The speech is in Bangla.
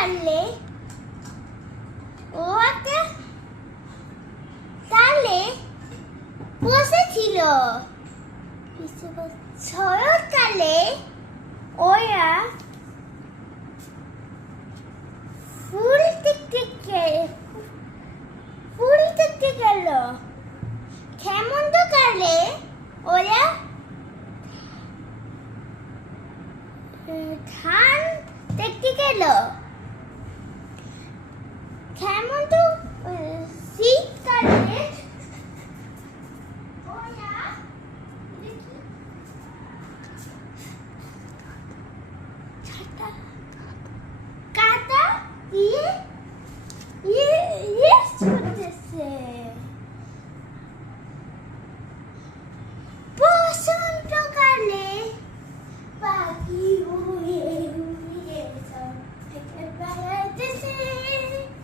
কালে ও একটা তালে বসেছিল। শরৎকালে ওরা ফুল দেখতে গেল। হেমন্তকালে ওরা ধান দেখতে গেল। হেমন্ত শীত